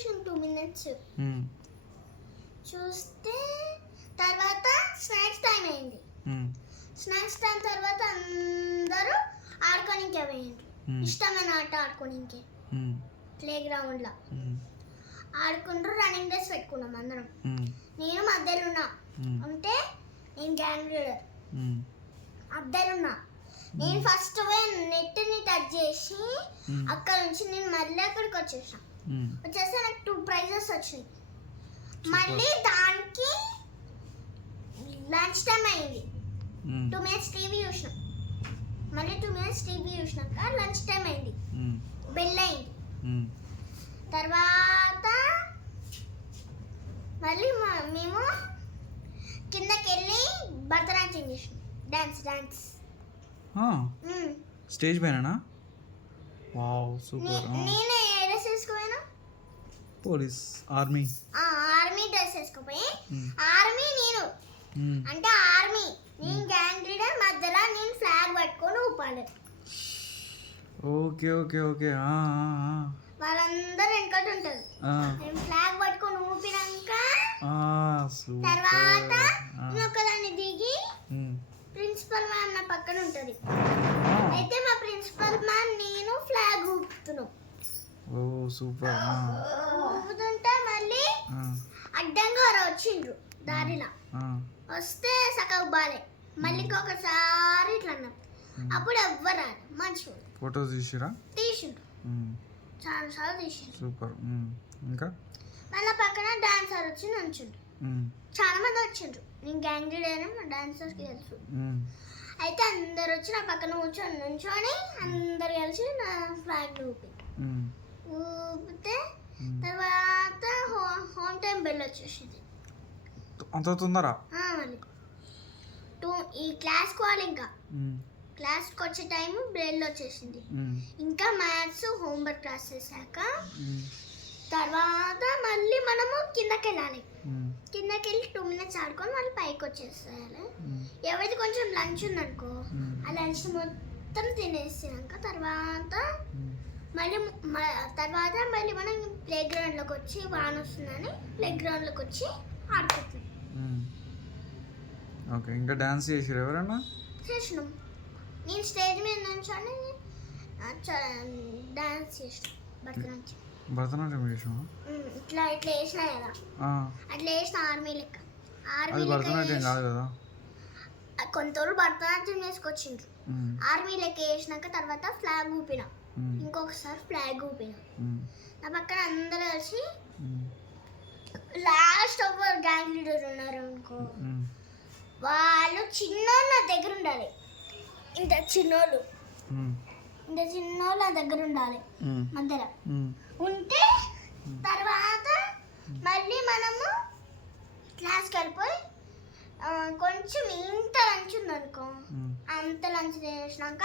చూసిన 2 minutes చూస్తే తర్వాత స్నాక్స్ టైం అయింది. స్నాక్స్ టైం తర్వాత అందరూ ఆడుకోనికే పోయిండ్రు. ఇష్టమైన ఆట ఆడుకోనికే ప్లే గ్రౌండ్లో ఆడుకుంటూ రన్నింగ్ రేస్ పెట్టుకున్నాం అందరం. నేను మధ్యలో ఉన్నా, అంటే నేను గ్యాంగ్ లీడర్ మధ్యలో ఉన్నా. నేను ఫస్ట్ పోయి నెట్ని టచ్ చేసి అక్కడ నుంచి నేను మళ్ళీ అక్కడికి వచ్చేస్తే నాకు 2 prizes వచ్చినాయి. మళ్ళీ దానికి లంచ్ టైం అయింది. 2 minutes టీవీ చూసినాం. మళ్ళీ 2 minutes టీవీ చూసినాక లంచ్ టైం అయింది, బెల్ అయింది. తర్వాత మళ్ళీ మేము కిందకి వెళ్ళి భరతనాట్యం చేసినాం. డాన్స్ స్టేజ్ పైన. Wow super. నేను ఏ డ్రెస్ వేసుకోపోయినా? పోలీస్ ఆర్మీ డ్రెస్ వేసుకోపోయి ఆర్మీ నేను, అంటే ఆర్మీ నేను గ్యాంగ్ లీడర్, మధ్యలో నేను ఫ్లాగ్ పట్టుకొని ఊపాలి. Okay okay okay. వాళ్ళందరూ వెనకటి ఉంటారు. నేను ఫ్లాగ్ పట్టుకొని ఊపినాక తర్వాత నేను ఒకదాన్ని దిగి ప్రిన్సిపల్ మ్యామ్ నా పక్కన ఉంటుంది. అయితే మా ప్రిన్సిపల్ మ్యామ్ నేను ఫ్లాగ్ ఊపుతున్నాం. ఓ సూపర్. ఊపుతుంటే మళ్ళీ అడ్డంగా వచ్చిండ్రు దారిలో. వస్తే సగం బాలే, మళ్ళీ ఇంకొకసారి ఇట్లా అన్నాం. అప్పుడు ఎవ్వరు మంచిగా ఫోటోస్ తీసిండ్రు, చాలా సార్లు తీసిండ్రు. సూపర్. ఇంకా మళ్ళీ పక్కన డాన్సర్ వచ్చి నుంచుండ్రు. చాలా మంది వచ్చిండ్రు. నేను గ్యాంగ్ లీడర్, మా డాన్సర్కి తెలుసు. అయితే అందరు వచ్చి నా పక్కన నుంచొని అందరు కలిసి నా ఫ్లాగ్ ఊపితే తర్వాత హోమ్ టైం బెల్ వచ్చేసింది. అంత తొందర? మళ్ళీ ఈ క్లాస్కి వాళ్ళు ఇంకా క్లాస్కి వచ్చే టైం బెల్ వచ్చేసింది. ఇంకా మ్యాథ్స్ హోంవర్క్ క్లాస్ చేశాక తర్వాత మళ్ళీ మనము కిందకి వెళ్ళాలి. కిందకి వెళ్ళి 2 minutes ఆడుకొని మళ్ళీ పైకి వచ్చేసేయాలి. ఎవరైతే కొంచెం లంచ్ ఉందనుకో ఆ లంచ్ మొత్తం తినేసినాక తర్వాత మళ్ళీ మనం ప్లే గ్రౌండ్లోకి వచ్చి వాన వస్తుందని ప్లే గ్రౌండ్లోకి వచ్చి ఆడుకుంటాం. ఓకే. ఇంకా డాన్స్ చేసారు ఎవరన్నా? చేసినాం. నేను స్టేజ్ మీద నుంచొని డాన్స్ చేసినాం. భరతనాట్యం చేసావా? ఇట్లా వేసినా కదా, అట్లా వేసిన ఆర్మీ లెక్క. అది భరతనాట్యం కాదు కదా. కొంతవరకు భరతనాట్యం చేసుకొచ్చిండ్రు. ఆర్మీ లెక్క వేసినాక తర్వాత ఫ్లాగ్ ఊపిన, ఇంకొకసారి ఫ్లాగ్ ఊపిన. నా పక్కన అందరూ కలిసి లాస్ట్ ఓవర్ గ్యాంగ్ లీడర్ ఉన్నారు అనుకో, వాళ్ళు చిన్నోళ్ళు నా దగ్గర ఉండాలి. ఇంత చిన్నోళ్ళు నా దగ్గర ఉండాలి మధ్యలో ఉంటే తర్వాత మళ్ళీ మనము క్లాస్కి వెళ్ళిపోయి కొంచెం ఇంత లంచ్ ఉందనుకో, అంత లంచ్ చేసినాక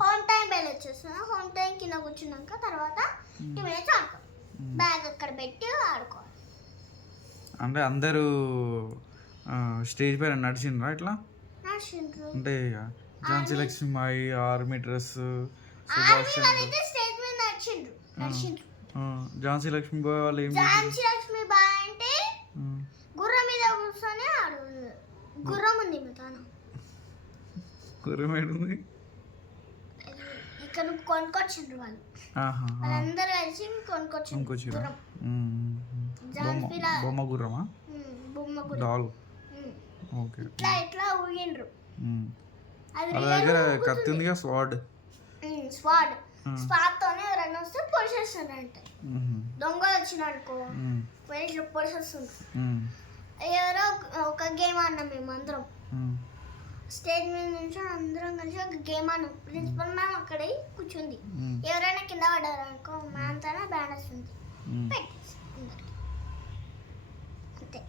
హోమ్ టైం బెల్ వచ్చేస్తుంది. హోమ్ టైం కింద కూర్చున్నాక తర్వాత 2 minutes ఆడుకో, బ్యాగ్ అక్కడ పెట్టి ఆడుకోవాలి. అంటే అందరూ స్టేజ్ పైన నడిచిండ్రా? ఇట్లా నడిచిండ్రు. అంటే Jhansi Lakshmibai, army dress, stage మీద నడిచిండ్రు. ఝాన్సీ లక్ష్మీబాయి వాళ్ళు ఏం? ఝాన్సీ లక్ష్మీబాయి అంటే గుర్రం మీద కూర్చొని గుర్రం ఉంది మొత్తం. గుర్రం ఏడుంది? ఇక్కడ కొనుక్కొచ్చిండ్రు వాళ్ళు. వాళ్ళందరూ కలిసి కొనుక్కొచ్చిండ్రు. బొమ్మ గుర్రమా? బొమ్మ గుర్రం. డాల్. ఓకే. ఇట్లా ఊగిండ్రు. వాళ్ళ దగ్గర కత్తి ఉందిగా, స్వాడ్ తోనే ఎవరైనా వస్తే పొడిచేస్తారంట. దొంగలు వచ్చినాడుకో పోయి ఇట్లా పొడిచేస్తుండ్రు. ఎవరో ఒక గేమ్ ఆడినాం మేము అందరం. స్టేజ్ మీద నుంచి అందరం కలిసి ఒక గేమ్ ఆడినాం. ప్రిన్సిపల్ మ్యామ్ అక్కడే కూర్చుంది. ఎవరైనా కింద పడ్డారు అనుకో మ్యామ్ తన బ్యాన్ వస్తుంది, పెట్టేసి అందరికి అంతే.